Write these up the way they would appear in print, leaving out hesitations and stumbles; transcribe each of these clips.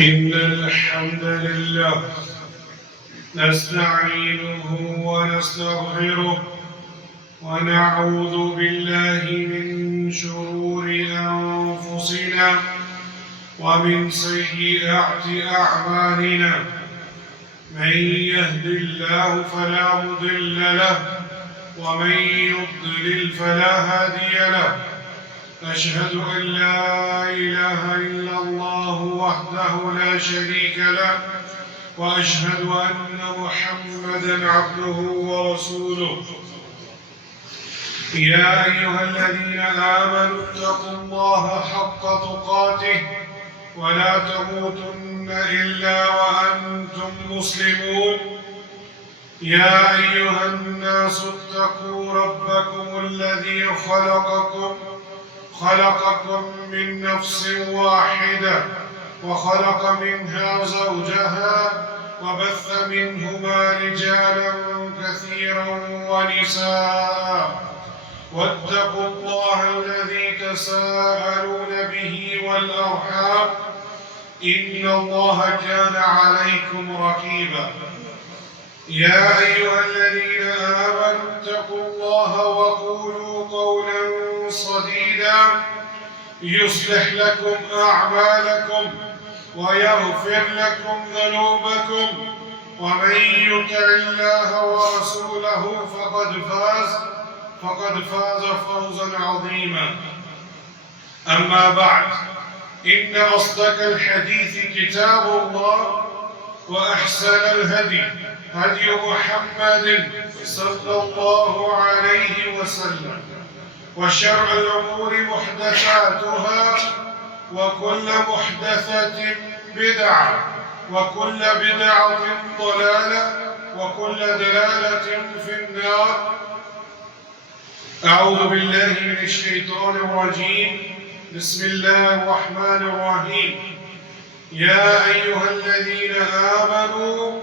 إن الحمد لله نستعينه ونستغفره ونعوذ بالله من شرور أنفسنا ومن سيئات أعمالنا. من يهد الله فلا مضل له ومن يضلل فلا هادي له. أشهد أن لا إله إلا الله وحده لا شريك له وأشهد أن محمدًا عبده ورسوله. يا أيها الذين آمنوا اتقوا الله حق تقاته ولا تموتن إلا وأنتم مسلمون. يا أيها الناس اتقوا ربكم الذي خلقكم من نفس واحدة وخلق منها زوجها وبث منهما رجالا كثيرا ونساء. واتقوا الله الذي تساءلون به والأرحام إن الله كان عليكم رقيبا. يا أيها الذين آمنوا اتقوا الله وقولوا قولا سديدا يصلح لكم أعمالكم ويغفر لكم ذنوبكم ومن يطع الله ورسوله فقد فاز فوزا عظيما. أما بعد، إن أصدق الحديث كتاب الله وأحسن الهدي هدي محمد صلى الله عليه وسلم وشر الأمور محدثاتها وكل محدثة بدعة وكل بدعة ضلالة وكل دلالة في النار. أعوذ بالله من الشيطان الرجيم. بسم الله الرحمن الرحيم. يا أيها الذين آمنوا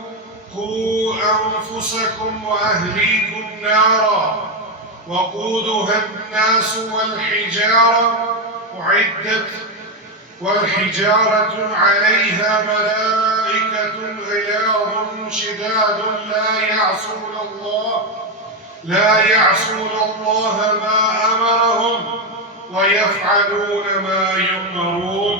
قوا أنفسكم وأهليكم نارا وقودها الناس والحجارة عليها ملائكة غلاظ شداد لا يعصون الله ما أمرهم ويفعلون ما يؤمرون.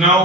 9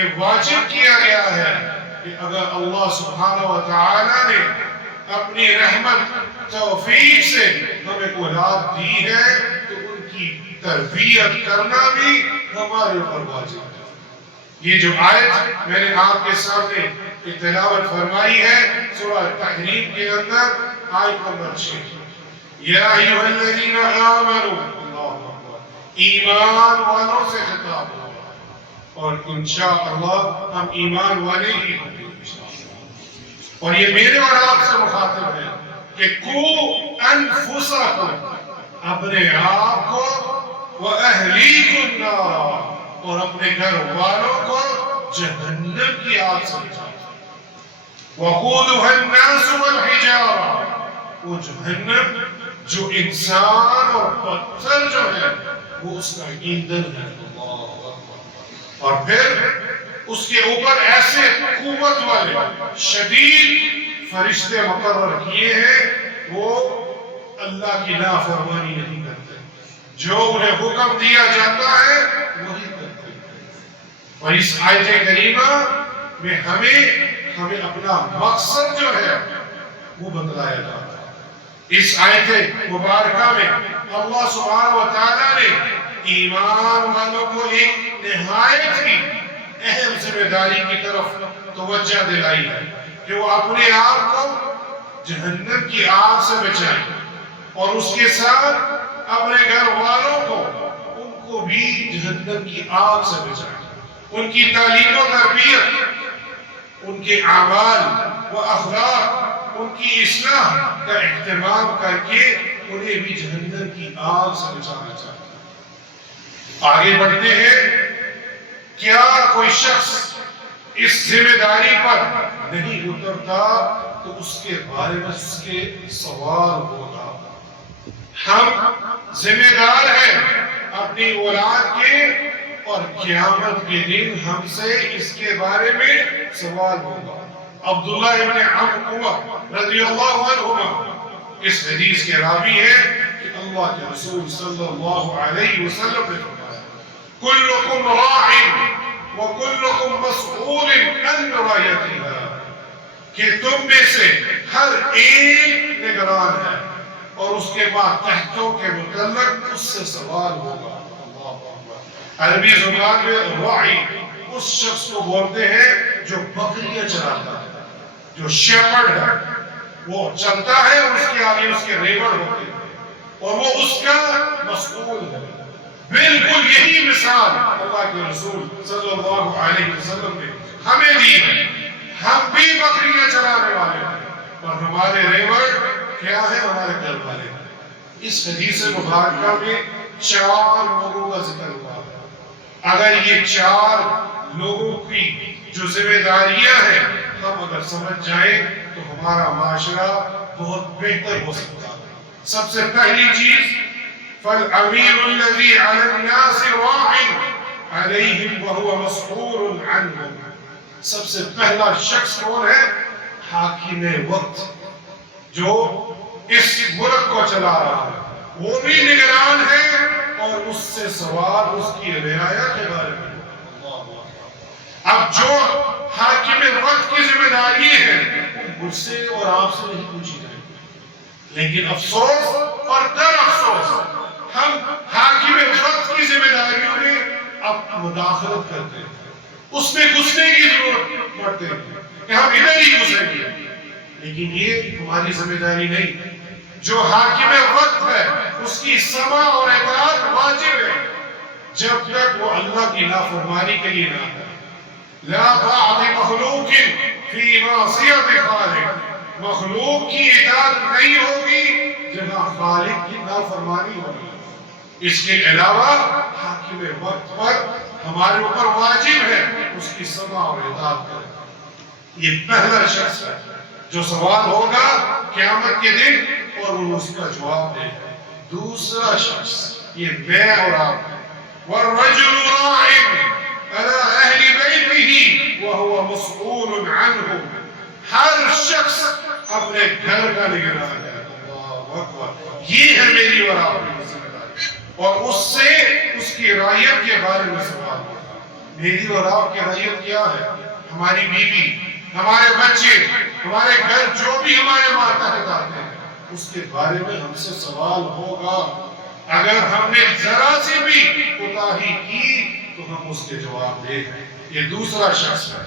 یہ واجب کیا گیا ہے کہ اگر اللہ سبحانہ و تعالیٰ نے اپنی رحمت توفیق سے ہمیں اولاد دی ہے تو ان کی تربیت کرنا بھی ہمارے اوپر واجب ہے۔ یہ جو آیت میں نے آپ کے سامنے تلاوت فرمائی ہے سورہ تحریم کے اندر آیت نمبر 6، یا ایھا الذین آمنوا، اللہ اکبر، ایمان والوں سے خطاب ہوا اور انشاءاللہ ہم ایمان والے ہی ہوں گے، اور یہ میرے اور آپ سے مخاطب ہے کہ قوا انفسکم، اپنے آپ کو، واہلیکم النار، اور اپنے گھر والوں کو جہنم کی آگ سے بچاؤ۔ وقودها الناس والحجارہ، وہ جہنم جو انسان اور پتھر جو ہے وہ اس کا ایندھن ہے، اور پھر اس کے اوپر ایسے قوت والے شدید فرشتے مقرر کیے ہیں وہ اللہ کی نافرمانی نہیں کرتے، جو انہیں حکم دیا جاتا ہے وہی کرتے ہیں۔ اور اس آیت کریمہ میں ہمیں اپنا مقصد جو ہے وہ بتلایا جاتا ہے۔ اس آیت مبارکہ میں اللہ سبحانہ و تعالیٰ نے ایمان والوں کو ایک نہایت ہی اہم ذمہ داری کی طرف توجہ دلائی ہے کہ وہ اپنے آپ کو جہنم کی آگ سے بچائیں اور اس کے ساتھ اپنے گھر والوں کو، ان کو بھی جہنم کی آگ سے بچائیں۔ ان کی تعلیم و تربیت، ان کے اعمال و اخلاق، ان کی اصلاح کا اہتمام کر کے انہیں بھی جہنم کی آگ سے بچانا چاہتے ہیں۔ آگے بڑھتے ہیں، کیا کوئی شخص اس ذمہ داری پر نہیں اترتا تو اس کے بارے میں اس کے سوال ہوگا۔ ہم ذمہ دار ہیں اپنی اولاد کے، اور قیامت کے دن ہم سے اس کے بارے میں سوال ہوگا۔ عبداللہ ابن عمرو رضی اللہ عنہما اس حدیث کے راوی ہے کہ اللہ کے رسول صلی اللہ علیہ وسلم نے فرمایا، کلکم راع وکلکم مسئول عن رعیتها، کہ تم میں سے ہر ایک نگران ہے اور اس کے بعد تحتوں کے متعلق اس سے سوال ہوگا۔ عربی زبان میں راعی اس شخص کو بولتے ہیں جو بکریاں چراتا ہے، جو شیپرڈ ہے، وہ چلتا ہے اور اس کے آگے اس کے ریوڑ ہوتے ہیں اور وہ اس کا مسئول ہے۔ بالکل یہی مثال اللہ کے رسول صلی اللہ علیہ وسلم نے ہمیں دی ہے۔ ہم بھی بکریاں چرانے والے ہیں اور ہمارے ریوڑ کیا ہے؟ ہمارے گھر والے ہیں۔ اس حدیث مبارکہ میں 4 لوگوں کا ذکر ہوا ہے۔ اگر یہ 4 لوگوں کی جو ذمہ داریاں ہیں ہم اگر سمجھ جائیں تو ہمارا معاشرہ بہت بہتر ہو سکتا ہے۔ سب سے پہلی چیز، فَالْأَمِيرُ الَّذِي عَلَى النَّاسِ رَاعٍ عَلَيْهِمْ وَهُوَ مَسْئُولٌ عَنْهُمْ، سب سے پہلا شخص کون ہے؟ حاکم وقت، جو اس ملک کو چلا رہا ہے، وہ بھی نگران ہے اور اس سے سوال اس کی رعایا کے بارے میں۔ اب جو حاکم وقت کی ذمہ داری ہے مجھ سے اور آپ سے نہیں پوچھی جائے گی، لیکن افسوس اور در افسوس ہم حاکم وقت کی ذمہ داریوں میں اب مداخلت کرتے ہیں، اس میں گھسنے کی ضرورت پڑتے ہیں کہ ہم ادھر ہی گھسیں گے، لیکن یہ ہماری ذمہ داری نہیں۔ جو حاکم وقت ہے اس کی سماع اور اطاعت واجب ہے جب تک وہ اللہ کی نافرمانی کے لیے نہ ہے۔ لا طاعت مخلوق فی معصیت خالق، مخلوق کی اطاعت نہیں ہوگی جہاں خالق کی نافرمانی ہوگی۔ اس کے علاوہ حاکم وقت پر ہمارے اوپر واجب ہے اس کی سماع اور اطاعت کریں۔ یہ پہلا شخص ہے جو سوال ہوگا قیامت کے دن اور وہ اس کا جواب دے گا۔ دوسرا شخص یہ میں اور آپ، وَالرَّجُلُ رَاعٍ عَلَىٰ أَهْلِ بَيْتِهِ وَهُوَ مَسْئُولٌ عَنْهُ، ہر شخص اپنے گھر کا نگران ہے۔ اللہ اکبر، یہ ہے میری اور آپ کی ذمہ داری، اور اس سے اس کی رعیت کے بارے میں سوال ہوگا۔ میری اور آپ کی رعیت کیا ہے؟ ہماری بیوی، ہمارے بچے، ہمارے گھر جو بھی ہمارے ماتحت آتے ہیں، اس کے بارے میں ہم سے سوال ہوگا۔ اگر ہم نے ذرا سے بھی کوتاہی کی تو ہم اس کے جواب دیں گے۔ یہ دوسرا شخص ہے۔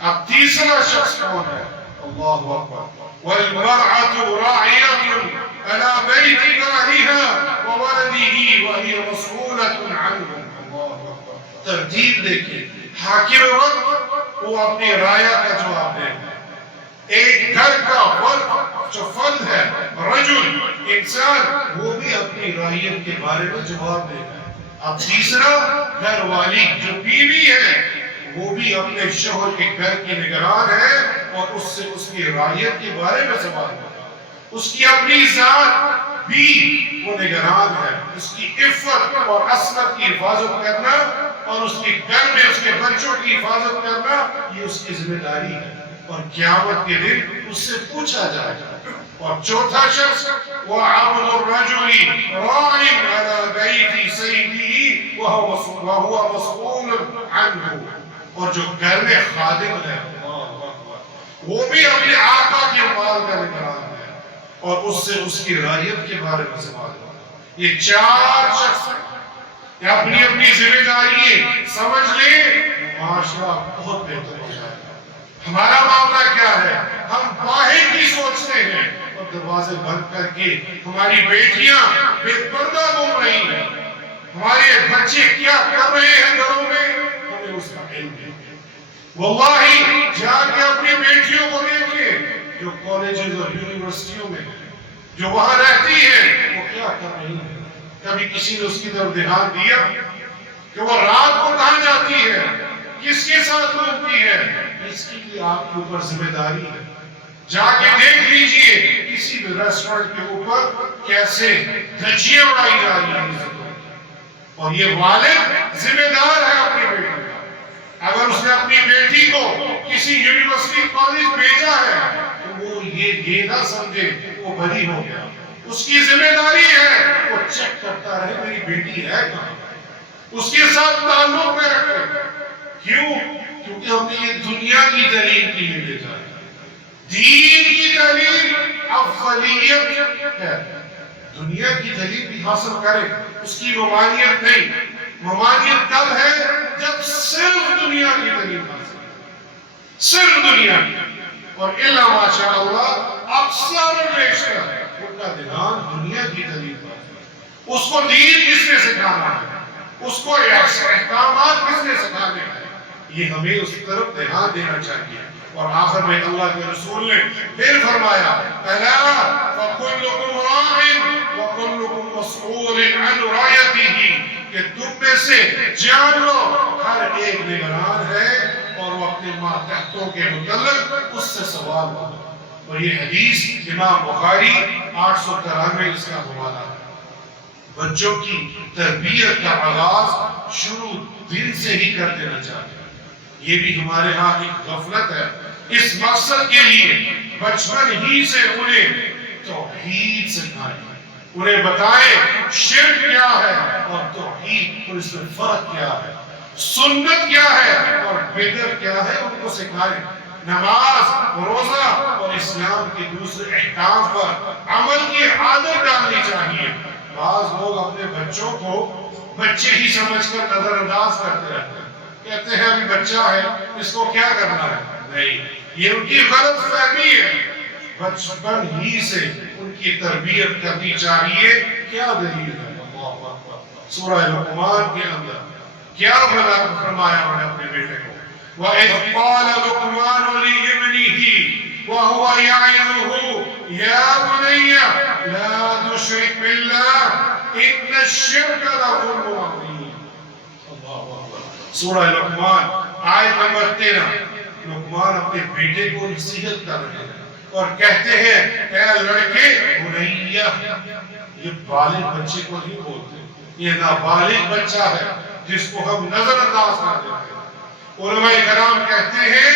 اب تیسرا شخص کون ہے؟ اللہ اکبر۔ وَالْمَرْأَةُ رَاعِيَةٌ عَلَى بَيْتِ بَعْلِهَا وَوَلَدِهِ وَهِيَ مَسْئُولَةٌ عَنْهُ۔ اللہ اکبر۔ ترتیب دیکھیں، حاکم وقت وہ اپنی رعایا کا جواب دے گا۔ ایک گھر کا فرد جو فرد ہے، رجل، انسان، وہ بھی اپنی رعیت کے بارے میں جواب دے گا۔ اب تیسرا گھر والی جو بیوی ہے، وہ بھی اپنے شوہر کے گھر کی نگران ہے اور اس سے اس کی رعیت کے بارے میں سوال ہوگا۔ اس کی اپنی ذات بھی وہ نگران ہے۔ اس کی عفت اور عصمت کی حفاظت کرنا اور اس کے گھر میں اس کے بچوں کی حفاظت کرنا، یہ اس کی ذمہ داری ہے، اور قیامت کے دن اس سے پوچھا جائے گا۔ اور چوتھا شخص وَعَبْدُ الرَّجُلِ رَاعٍ عَلَى بَيْتِ سَيْدِهِ وَهُوَ مَسْئُولٌ عَنْهُ۔ اور جو گھر میں خادم ہے، وہ بھی اپنے آقا کے مال کا نگران ہے اور اس سے اس کی رعیت کے بارے میں سوال ہوگا۔ یہ چار شخص ہیں، اپنی اپنی ذمہ داری سمجھ لیں، معاشرہ بہت بہتر ہو جائے گا۔ ہمارا معاملہ کیا ہے؟ ہم باہر کی سوچتے ہیں اور دروازے بند کر کے ہماری بیٹیاں بے پردہ گھوم رہی ہیں، ہمارے بچے کیا کر رہے ہیں گھروں میں، ہمیں اس کا علم نہیں۔ واللہ جا کے اپنی بیٹیوں کو دیکھیں جو کالجز اور یونیورسٹیوں میں ہیں، جو وہاں رہتی ہیں، وہ کیا کر رہی ہیں۔ کبھی کسی نے اس کی طرف دھیان دیا کہ وہ رات کو کہاں جاتی ہے، کس کے ساتھ گھومتی ہے؟ اس کی بھی آپ کے اوپر ذمہ داری ہے۔ جا کے دیکھ لیجئے کسی بھی ریسٹورنٹ کے اوپر کیسے دھجیاں اڑائی جا رہی ہیں، اور یہ والد ذمہ دار ہے اپنی بیٹی کا۔ اگر اس نے اپنی بیٹی کو کسی یونیورسٹی کالج بھیجا ہے تو وہ یہ نہ سمجھے وہ بری ہو گیا۔ اس کی ذمہ داری ہے وہ چیک کرتا رہے میری بیٹی ہے کہاں، اس کے ساتھ تعلق میں رکھے۔ کیوں؟ کیونکہ ہم نے یہ دنیا کی تعلیم کے لیے بھیجا ہے۔ دین کی تعلیم افضلیت ہے، دنیا کی تعلیم بھی حاصل کرے، اس کی ممانعت نہیں۔ ممانعت تب ہے جب صرف دنیا کی تعلیم حاصل کرے، صرف دنیا کی، اور الا ماشاءاللہ اکثر بیشتر ان کا دھیان دنیا کی تعلیم پر۔ اس کو دین کس نے سکھانا ہے، اس کو احکامات کس نے سکھانے ہیں، یہ ہمیں اس طرف دھیان دینا چاہیے۔ اور آخر میں اللہ کے رسول نے پھر فرمایا الا فکلکم راع وکلکم مسئول عن رعیتہ، کہ تم میں سے جان لو ہر ایک نگران ہے اور وہ اپنے ماتحتوں کے متعلق اس سے سوال ہوگا۔ اور یہ حدیث امام بخاری 893 اس کا حوالہ ہے۔ بچوں کی تربیت کا آغاز شروع دن سے ہی کر دینا چاہیے، یہ بھی ہمارے ہاں ایک غفلت ہے۔ اس مقصد کے لیے بچپن ہی سے انہیں توحید سکھائیں، انہیں بتائیں شرک کیا ہے اور توحید اور اس میں فرق کیا ہے، سنت کیا ہے اور بدعت کیا ہے، ان کو سکھائیں۔ نماز، روزہ اور اسلام کے دوسرے احکام پر عمل کی عادت ڈالنی چاہیے۔ بعض لوگ اپنے بچوں کو بچے ہی سمجھ کر نظر انداز کرتے رہتے ہیں، کہتے ہیں ابھی بچہ ہے اس کو کیا کرنا ہے۔ نہیں، یہ ان کی غلط فہمی ہے۔ بچپن ہی سے ان کی تربیت کرنی چاہیے۔ کیا دلیل ہے؟ اللہ اکبر، سورہ لقمان کے اندر کیا فرمایا انہوں نے اپنے بیٹے کو، وَإِذْ قَالَ لُقْمَانُ لِابْنِهِ وَهُوَ يَعِظُهُ يَا بُنَيَّ لَا تُشْرِكْ بِاللَّهِ إِنَّ الشِّرْكَ لَظُلْمٌ عَظِيمٌ۔ اللہ اکبر، سورہ لقمان آیت نمبر 13۔ لقمان اپنے بیٹے کو نصیحت کر رہے ہیں اور کہتے ہیں اے لڑکے، بنیہ، یہ بالغ بچے کو نہیں بولتے، یہ نابالغ بچہ ہے جس کو ہم نظر انداز کر دیتے ہیں۔ علماء کرام کہتے ہیں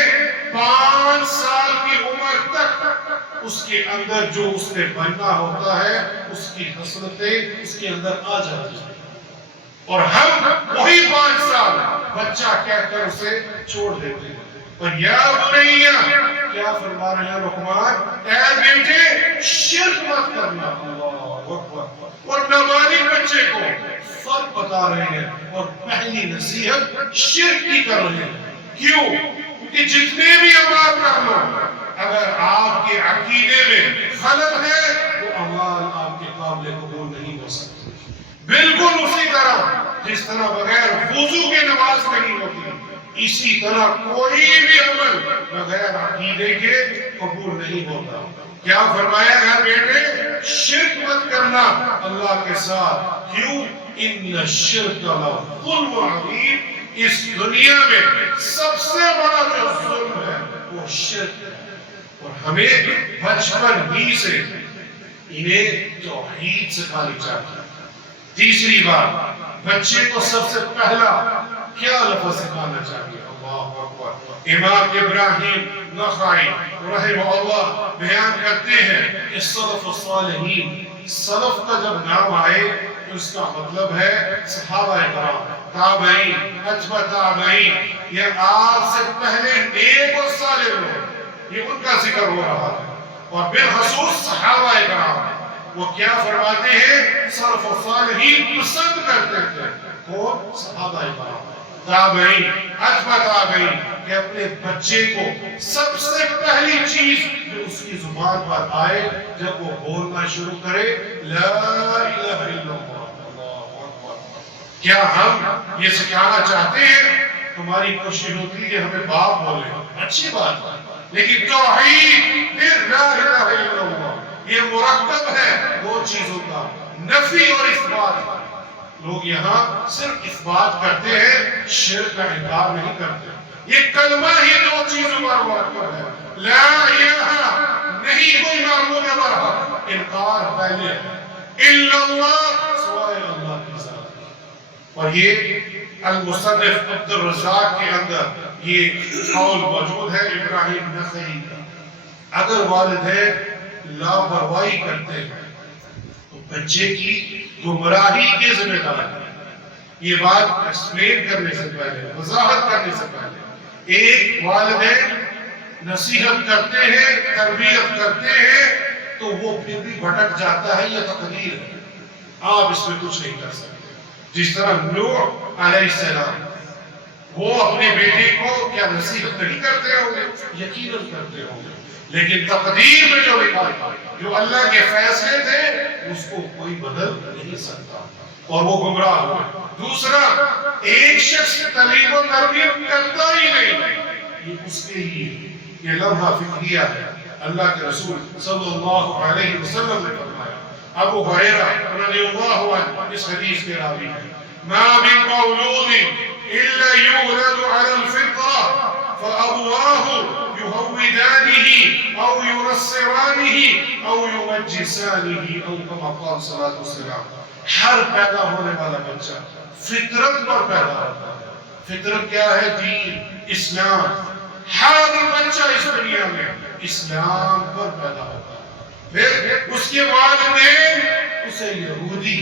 5 سال کی عمر تک اس کے اندر جو اس نے بننا ہوتا ہے اس کی خصلتیں اس کے اندر آ جاتی ہیں، اور ہم وہی 5 سال بچہ کہہ کر اسے چھوڑ دیتے ہیں. اور یا بنیا، کیا فرما رہے ہیں لقمان؟ اے بیٹے شرک مت کرنا. اللہ اکبر. اور نابالغ بچے کو فرق بتا رہے ہیں اور پہلی نصیحت شرک کی کر رہے ہیں. کیوں؟ کہ جتنے بھی اعمال کر لو، اگر آپ کے عقیدے میں خلل ہے وہ اعمال آپ کے قابل قبول نہیں ہو سکتے. بالکل اسی طرح جس طرح بغیر وضو کے نماز نہیں ہوتی، اسی طرح کوئی بھی عمل بغیر عقیدے کے قبول نہیں ہوتا. کیا فرمایا ہے بیٹے؟ شرک مت کرنا اللہ کے ساتھ. کیوں؟ ان الشرک لظلم عظیم. اس دنیا میں سب سے بڑا جو ظلم ہے وہ شرک ہے. اور ہمیں بچپن ہی سے انہیں توحید سکھانی چاہیے. تیسری بات، بچے کو سب سے پہلا کیا لفظ سکھانا چاہیے؟ اللہ اکبر. امام ابراہیم نخعی رحمہ اللہ بیان کرتے ہیں کہ سلف الصالحین، سلف کا جب نام آئے تو اس کا مطلب ہے صحابہ کرام، تابعین، اتباع تابعین. یہ آپ سے پہلے نیک اور صالح لوگ، یہ ان کا ذکر ہو رہا ہے. اور بالخصوص صحابہ کرام، وہ کیا فرماتے ہیں؟ سلف الصالحین پسند کرتے تھے وہ صحابہ کرام، تابعین، اتباع تابعین، کہ اپنے بچے کو سب سے پہلی چیز جو اس کی زبان پر آئے جب وہ بولنا شروع کرے لا الہ الا اللہ. کیا ہم یہ سکھانا چاہتے ہیں؟ ہماری کوشش ہوتی ہے کہ ہمیں باپ بولے، اچھی بات ہے، لیکن توحید پھر لا الہ الا اللہ یہ مرکب ہے دو چیزوں کا، نفی اور اثبات. لوگ یہاں صرف اثبات کرتے ہیں، شرک کا انکار نہیں کرتے. یہ کلمہ ہی دو چیزوں پر مرکب ہے. لا الہ نہیں کوئی معبود برحق، انکار پہلے ہے، الا اللہ سوائے اللہ کی ذات. اور یہ المصنف عبد الرزاق کے اندر یہ قول موجود ہے ابراہیم نخعی کا. اگر والدین لاپرواہی کرتے ہیں تو بچے کی گمراہی کی ذمہ دار ہے. یہ بات ایکسپلین کرنے سے پہلے، وضاحت کرنے سے پہلے، ایک والدین نصیحت کرتے ہیں، تربیت کرتے ہیں تو وہ پھر بھی بھٹک جاتا ہے، یہ تقدیر ہے، آپ اس میں کچھ نہیں کر سکتے. جس طرح نوح علیہ السلام، وہ اپنے بیٹے کو کیا نصیحت نہیں کرتے ہوں گے؟ یقیناً کرتے ہوں گے، لیکن تقدیر میں جو لکھا تھا، جو اللہ کے فیصلے تھے، اس کو کوئی بدل نہیں سکتا، اور وہ گمراہ ہوئے. دوسرا، ایک شخص تعلیم و تربیت کرتا ہی نہیں، یہ اس کے ہی یہ لمحہ فکریہ ہے. اللہ کے رسول صلی اللہ علیہ وسلم نے فرمایا، ابو ہریرہ رضی اللہ عنہ اس حدیث کے راوی ہیں، ما من مولود الا یولد علی الفطرہ فابواہ يهودانه او ينصرانه او يمجسانه او كما قال صلی اللہ علیہ وسلم. ہر پیدا ہونے والا بچہ فطرت پر پیدا ہوتا ہے. فطرت کیا ہے؟ دین، اسلام. ہر بچہ اس دنیا میں اسلام پر پیدا ہوتا ہے. پھر اس کے والدین اسے یہودی،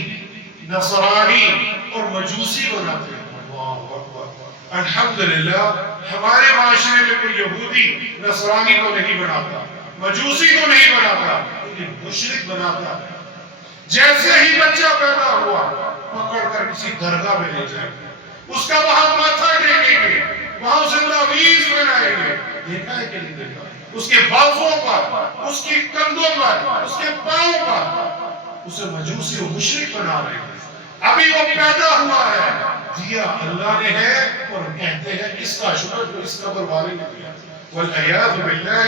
نصرانی اور مجوسی بناتے ہیں. اللہ اکبر. الحمدللہ ہمارے معاشرے میں کوئی یہودی نصرانی کو نہیں بناتا، مجوسی کو نہیں بناتا، لیکن مشرک بناتا ہے. جیسے ہی بچہ پیدا ہوا پکڑ کر کسی درگاہ میں لے جائیں گے، اس کا وہاں ماتھا ٹیکیں گے، وہاں اسے تعویذ بنائیں گے. دیکھا ہے کہ نہیں دیکھا؟ اس کے بازوں پر، اس کے کندھوں پر، اس کے پاؤں پر اسے مجوسی و مشرک بنا رہے ہیں. ابھی وہ پیدا ہوا ہے، دیا اللہ نے ہے، اور کہتے ہیں اس کا شکر جو اس قبر والے نے دیا. والعیاذ باللہ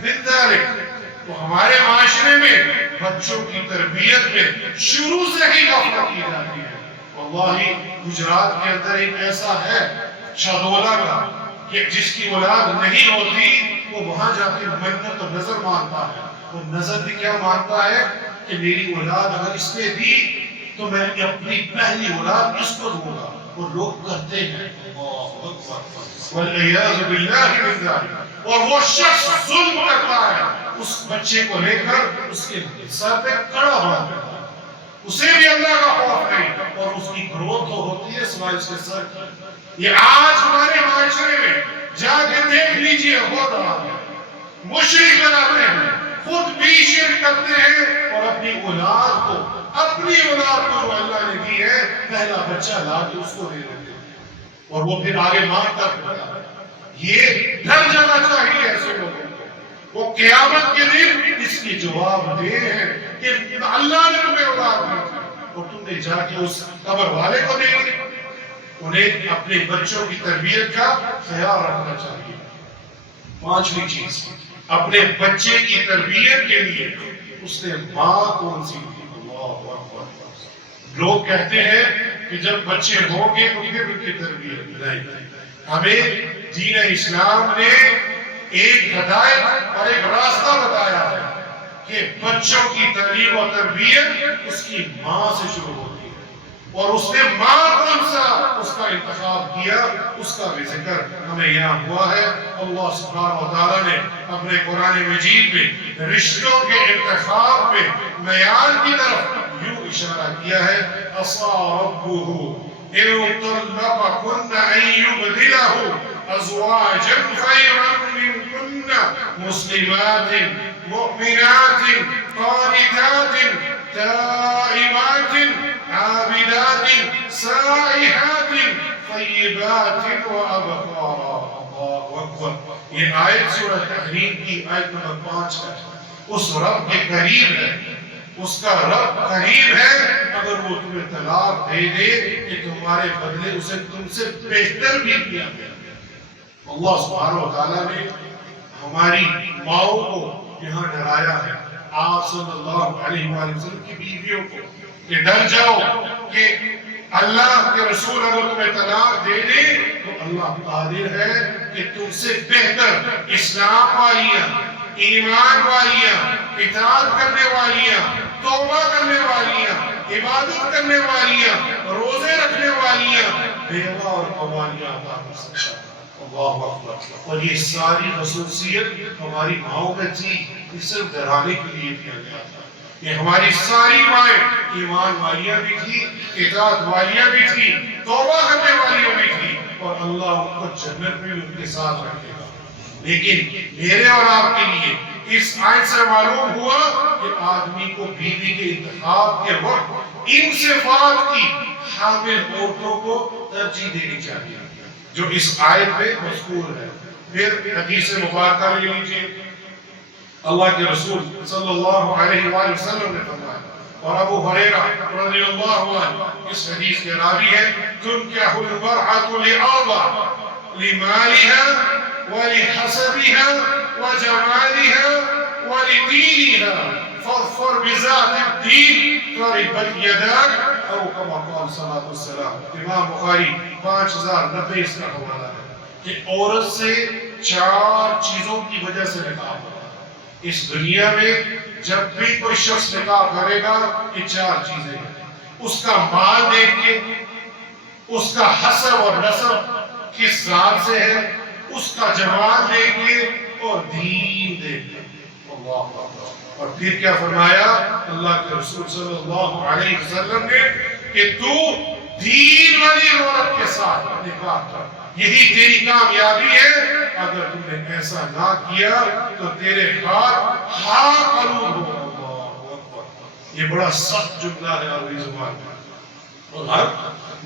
من ذلک. تو ہمارے معاشرے میں بچوں کی تربیت میں شروع سے ہی غفلت کی جاتی ہے. واللہ گجرات کے اندر ایک ایسا ہے شادولہ کا، کہ جس کی اولاد نہیں ہوتی وہ وہاں جا کے منت اور نظر مانتا ہے. وہ نظر بھی کیا مانتا ہے کہ میری اولاد اگر اس نے دی تو میں اپنی پہلی اولاد اس کو دوں گا. اور لوگ کرتے ہیں. والعیاذ باللہ من ذلک. اور وہ شخص ظلم کرتا ہے، اس بچے کو لے کر اس کے سر پہ کڑا بنا دیتا ہے. اسے بھی اللہ کا خوف نہیں، اور اس کی گروتھ ہوتی ہے سوائے اس کے سر کی. یہ آج ہمارے معاشرے میں جا کے دیکھ لیجئے ہو رہا ہے. مشرک بناتے ہیں، خود بھی شرک کرتے ہیں اور اپنی اولاد کو جو اللہ نے دی ہے پہلا بچہ لا کے اس کو دے دیتے ہیں اور وہ پھر آگے مانگتا پھرتا ہے. یہ ڈر جانا چاہیے ایسے لوگوں کو. وہ قیامت کے دن اس کی جواب دے ہیں کہ اللہ نے تمہیں اولاد دی اور تم نے جا کے اس قبر والے کو دے دی. انہیں اپنے بچوں کی تربیت کا خیال رکھنا چاہیے. پانچویں چیز، اپنے بچے کی تربیت کے لیے اس نے ماں کون سی تھی. اللہ اکبر. لوگ کہتے ہیں کہ جب بچے ہوں گے تو پھر ان کی تربیت. نہیں، ہمیں دین اسلام نے ایک ہدایت اور ایک راستہ بتایا ہے کہ بچوں کی تعلیم و تربیت اس کی ماں سے شروع ہوتی ہے اور اس نے ماں کون سا اس کا انتخاب کیا اس کا بھی ذکر ہمیں یہاں ہوا ہے. اللہ سبحانہ و تعالیٰ نے اپنے قرآن مجید میں رشتوں کے انتخاب میں معیار کی طرف یوں اشارہ کیا ہے. عصا ربہ ان طلقکن ان یبدلہ ازواجا خیرا منکن مسلمات مؤمنات قانتات تائبات عابدات سائحات طیبات وابکارا. اللہ اکبر. یہ آیت سورہ تحریم کی آیت نمبر 5 ہے. اس رب کے قریب ہے، اس کا رب قریب ہے. اگر وہ تمہیں طلاق دے دے کہ تمہارے بدلے اسے تم سے بہتر بھی کیا گیا. اللہ سبحانہ و تعالیٰ نے ہماری ماؤں کو یہاں ڈرایا ہے. آپ صلی اللہ علیہ وآلہ وسلم کی بیویوں کو کہ ڈر جاؤ کہ اللہ کے رسول اگر تمہیں طلاق دے دے تو اللہ قادر ہے کہ تم سے بہتر اسلام والیاں، ایمان والیاں، اطاعت کرنے والیاں، توبہ کرنے والیاں، عبادت کرنے والیاں، روزے رکھنے والیاں بیوہ اور قوالیاں عطا کر سکتا ہے. اللہ اکبر. اور یہ ساری خصوصیت ہماری ماؤں میں تھی. یہ صرف ڈرانے کے لیے کیا گیا تھا. یہ ہماری ساری مائیں ایمان والیاں بھی تھی، اطاعت والیاں بھی تھی، توبہ کرنے والیاں بھی تھی اور اللہ ان کو جنت میں ان کے ساتھ رکھے گا. لیکن میرے اور آپ کے لیے اس آیت سے معلوم ہوا کہ آدمی کو بیوی کے انتخاب کے وقت ان صفات کی حامل عورتوں کو ترجیح دینی چاہیے جو اس آیت میں مذکور ہے. پھر حدیث مبارکہ لے لیجیے. اللہ کے رسول صلی اللہ علیہ وآلہ وسلم نے فرمایا اور ابو ہریرہ رضی اللہ عنہ اس حدیث کے راوی ہے تنکح المرأة لأربع لمالها ولحسبها وجمالها ولدينها فاظفر بذات الدين تربت يداك او كما قال صلی اللہ علیہ وسلم. امام بخاری 5090 اس کا حوالہ ہے کہ عورت سے 4 چیزوں کی وجہ سے نکاح ہوتا ہے. اس دنیا میں جب بھی کوئی شخص نکاح کرے گا یہ 4 چیزیں ہیں. اس کا مال دیکھ کے، اس کا حسب اور نسب کس ذات سے ہے، اس کا جمال دیکھ کے اور دین دیکھ کے. اللہ اکبر. اور پھر کیا فرمایا اللہ کے رسول صلی اللہ علیہ وسلم نے کہ تو دین والی عورت کے ساتھ نکاح کر، یہی تیری کامیابی ہے. اگر تم نے ایسا نہ کیا تو تیرے ہاتھ آلود ہو. اللہ اکبر. یہ بڑا سخت جملہ ہے عربی زبان میں. اور ہم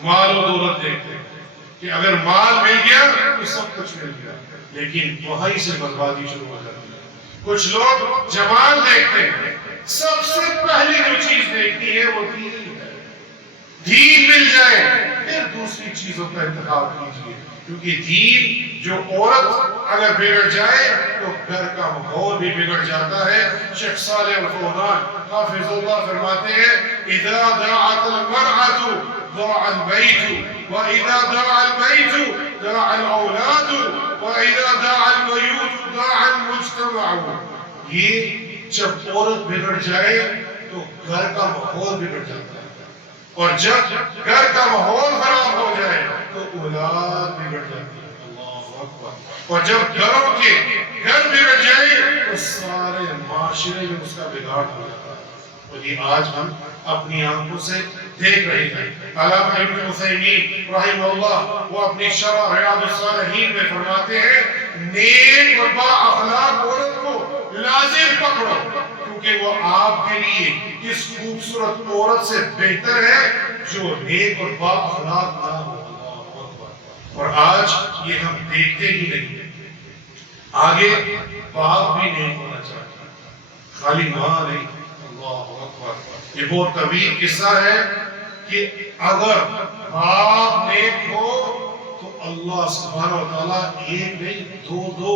مال و دولت دیکھتے ہیں کہ اگر مال مل گیا تو سب کچھ مل گیا، لیکن وہیں سے بربادی شروع ہو جاتی ہے. کچھ لوگ جمال دیکھتے ہیں، سب سے پہلی جو چیز دیکھتی ہے وہ دین ہے. دین مل جائے پھر دوسری چیزوں کا انتخاب کیجیے. کیونکہ دین جو عورت اگر بگڑ جائے تو گھر کا ماحول بھی بگڑ جاتا ہے. شیخ صالح الفوزان حافظ اللہ فرماتے ہیں اذا دعت المرأة ضاع البيت واذا دعا البيت دعا الاولاد واذا دعا البيوت دعا المجتمع. یہ جب عورت بگڑ جائے تو گھر کا ماحول بگڑ جاتا ہے اور جب گھر کا ماحول خراب ہو جائے تو اولاد بگڑ جاتی ہے. اللہ اکبر. اور جب گھروں کے گھر بگڑ جائے تو سارے معاشرے میں اس کا بگاڑ ہو جاتا ہے. اور یہ آج ہم اپنی آنکھوں سے دیکھ رہے ہیں. علامہ ابن عثیمین رحمہ اللہ وہ اپنی شرح ریاض الصالحین میں فرماتے ہیں نیک اور با اخلاق عورت کو لازم پکڑو کیونکہ وہ آپ کے لیے اس خوبصورت عورت سے بہتر ہے جو نیک اور با اخلاق نہ ہو. اور آج یہ ہم دیکھتے ہی نہیں. آگے باپ بھی نیک ہونا چاہیے خالی ماں نہیں. اللہ اکبر. یہ بہت طویل قصہ ہے کہ اگر باپ نیک ہو تو اللہ سبحانہ و تعالیٰ ایک نہیں دو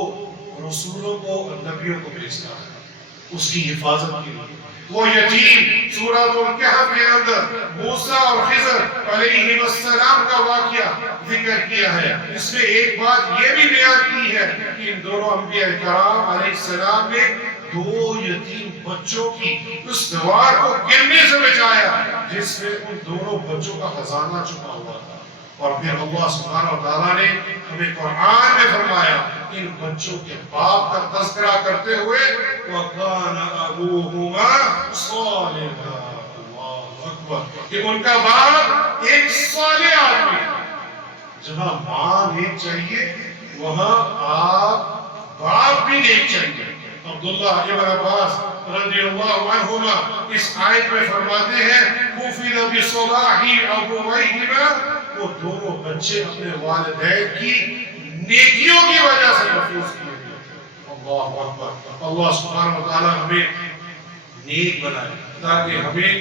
رسولوں کو اور نبیوں کو بھیجتا ہے اس کی حفاظت کے لیے. وہ یتیم سورہ الکہف کے اندر موسیٰ اور خضر علیہ السلام کا واقعہ ذکر کیا ہے. اس میں ایک بات یہ بھی بیان کی ہے کہ ان دونوں انبیاء کرام علیہ السلام نے دو یتیم بچوں کی اس دیوار کو گرنے سے بچایا جس میں ان دونوں بچوں کا خزانہ چھپا ہوا تھا. اور پھر اللہ سبحانہ و تعالیٰ نے ہمیں قرآن میں فرمایا ان بچوں کے باپ کا تذکرہ کرتے ہوئے وَقَانَ أَبُوهُمَا صَالِحًا. اللہ اکبر. کہ ان کا باپ ایک صالح آدمی ہے. جہاں ماں نیک چاہیے وہاں آپ باپ بھی نیک چاہیے. عبداللہ ابن عباس رضی اللہ عنہما اس آیت میں فرماتے ہیں كُفِرَ بِصَلَاحِ أَبُوَيْهِمَا. وہ دونوں بچے اپنے والدین کی نیکیوں کی وجہ سے محفوظ کیے گئے. اللہ اکبر. اللہ سبحانہ و تعالیٰ ہمیں نیک بنائے تاکہ ہمیں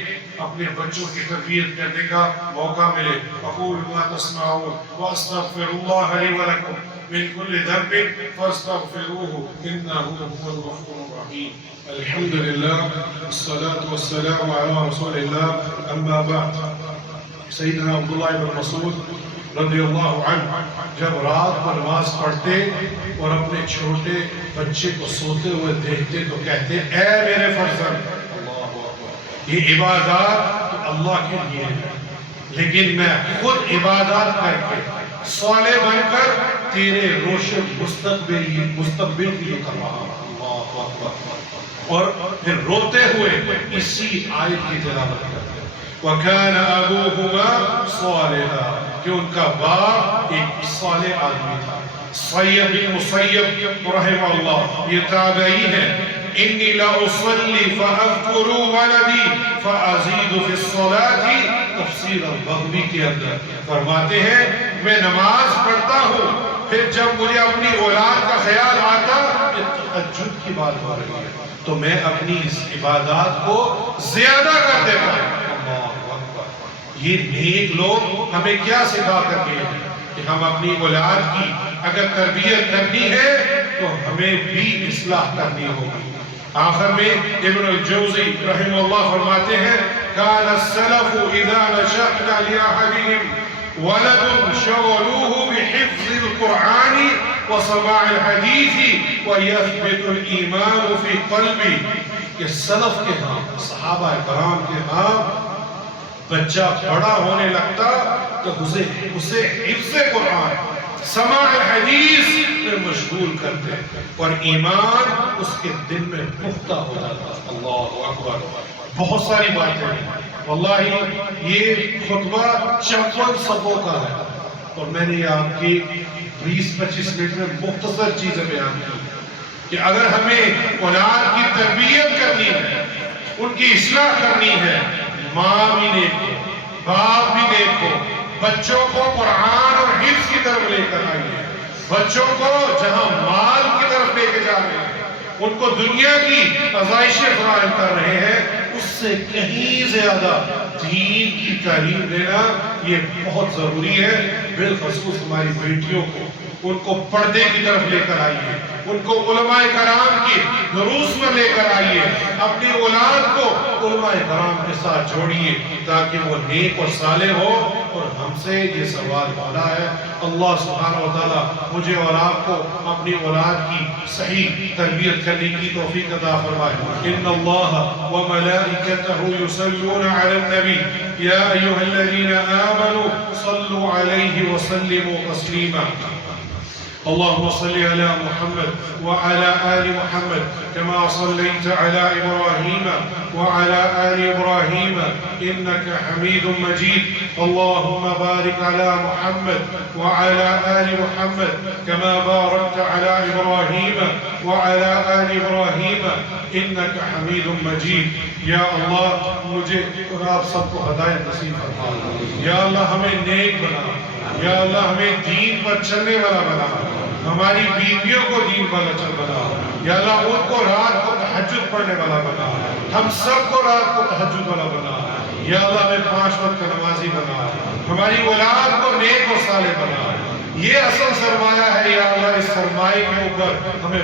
اپنے بچوں کی تربیت کرنے کا موقع ملے. اقول ما تسمعون واستغفر الله لي ولكم من كل ذنب فاستغفروه انه هو الغفور الرحيم. الحمد لله والصلاة والسلام على رسول الله. اما بعد. سیدنا عبداللہ ابن مسعود رضی اللہ عنہ جب رات کو نماز پڑھتے اور اپنے چھوٹے بچے کو سوتے ہوئے دیکھتے تو کہتے اے میرے فرزند. یہ عبادات تو اللہ کے لیے ہے لیکن میں خود عبادات کر کے صالح بن کر تیرے روشن مستقبل کی کر رہا ہوں. اور پھر روتے ہوئے اسی آیت کی تلاوت کرتے وَكَانَ أَبُوهُمَا صَالِحًا. کہ ان کا باپ ایک صالح آدمی تھا. سعید بن مسیب رحمہ اللہ یہ تابعی ہے. انی لأصلی فأذکر ولدی فأزید فی الصلاة. تفسیر البغوی کے اندر فرماتے ہیں میں نماز پڑھتا ہوں پھر جب مجھے اپنی اولاد کا خیال آتا کہ تہجد کی بات ہو رہی ہے تو میں اپنی اس عبادات کو زیادہ کر دیتا ہوں. یہ نیک لوگ ہمیں کیا سکھا کر گئے ہیں کہ ہم اپنی اولاد کی اگر تربیت کرنی ہے تو ہمیں بھی اصلاح کرنی ہوگی. آخر میں ابن الجوزی رحمہ اللہ فرماتے ہیں كان السلف اذا نشأنا لأحدهم ولد شغلوه بحفظ القرآن وسماع الحديث ويثبت الإيمان في قلبه. کہ سلف کے ہاں صحابہ کرام کے ہاں بچہ بڑا ہونے لگتا تو اسے حفظ قرآن سماع الحدیث میں مشغول کرتے اور ایمان اس کے دل میں پختہ ہو جاتا. اللہ اکبر. بہت ساری باتیں ہیں واللہ یہ خطبہ 54 صفحوں کا ہے اور میں نے آپ کی 20-25 منٹ میں مختصر چیزیں بیان کی کہ اگر ہمیں اولاد کی تربیت کرنی ہے ان کی اصلاح کرنی ہے ماں بھی نیک ہو باپ بھی نیک ہو بچوں کو قرآن اور حفظ کی طرف لے کر آئیے. بچوں کو جہاں مال کی طرف لے کے جا رہے ہیں ان کو دنیا کی آزائشیں فراہم کر رہے ہیں اس سے کہیں زیادہ دین کی تعلیم دینا یہ بہت ضروری ہے. بالخصوص ہماری بیٹیوں کو ان کو پردے کی طرف لے کر آئیے ان کو علماء کرام کی دروس میں لے کر آئیے اپنی اولاد کو علماء کرام کے ساتھ جوڑیے تاکہ وہ نیک اور صالح ہو. اور ہم سے یہ سوال پڑا ہے اللہ سبحانہ و تعالیٰ مجھے اور آپ کو اپنی اولاد کی صحیح تربیت کرنے کی توفیق عطا فرمائے. ان اللہ وملائکتہ یصلون علی النبی یا ایھا الذین آمنوا صلوا علیہ وسلموا تسلیما. اللهم صل على محمد وعلى آل محمد كما صليت على إبراهيم وعلى آل إبراهيم إنك حميد مجيد. اللهم بارك على محمد وعلى آل محمد كما باركت على إبراهيم وعلى آل إبراهيم إنك حميد مجيد. یا اللہ مجھے اور آپ سب کو ہدایت نصیب فرما. یا اللہ ہمیں نیک بنا. یا اللہ ہمیں دین پر چلنے والا بنا. ہماری بیویوں کو دین پر چل بنا. یا اللہ ان کو رات کو تہجد پڑھنے والا بنا. ہم سب کو رات کو تہجد والا بنا. یا اللہ ہمیں 5 وقت کا نمازی بنا. ہماری اولاد کو نیک و صالح بنا. یہ اصل سرمایہ ہے. یا اللہ اس سرمایہ کے اوپر ہمیں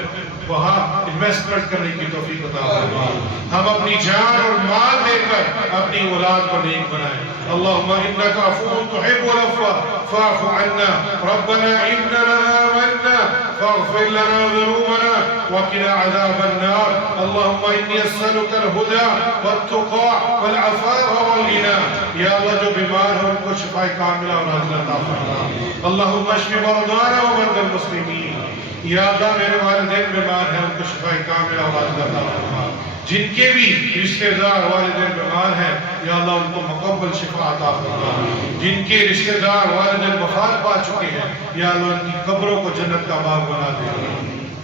وہاں انویسٹمنٹ کرنے کی توفیق عطا فرما. ہم اپنی جان اور مال دے کر اپنی اولاد کو نیک بنائیں. اللهم انك عفو تحب العفو فاعف عنا. ربنا اننا آمنا فاغفر لنا ذنوبنا وقنا عذاب النار. اللهم اني اسالك الهدى والتقى والعفاف والغنى. یا اللہ جو بیمار ہیں ان کو شفاء کاملہ اور عاجلہ عطا فرما. اللهم اشف مرضانا ومرضى المسلمین. یا اللہ میرے والدین بیمار ہیں ان کو شفاء کاملہ اور عاجلہ عطا فرما. جن کے بھی رشتہ دار والدین بیمار ہیں یا اللہ ان کو مکمل شفا عطا فرما. جن کے رشتہ دار والدین وفات پا چکے ہیں یا اللہ ان کی قبروں کو جنت کا باغ بنا دے.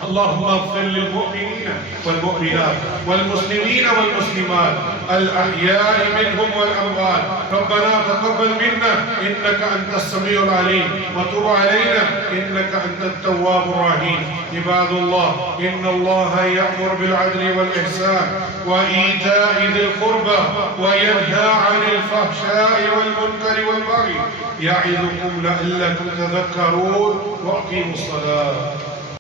اللهم اغفر للمؤمنين والمؤمنات والمسلمين والمسلمات الأحياء منهم والأموات. ربنا تقبل منا إنك أنت السميع العليم وتب علينا إنك أنت التواب الرحيم. عباد الله إن الله يأمر بالعدل والإحسان وإيتاء ذي القربى وينهى عن الفحشاء والمنكر والبغي يعظكم لعلكم تذكرون. وأقيموا الصلاة.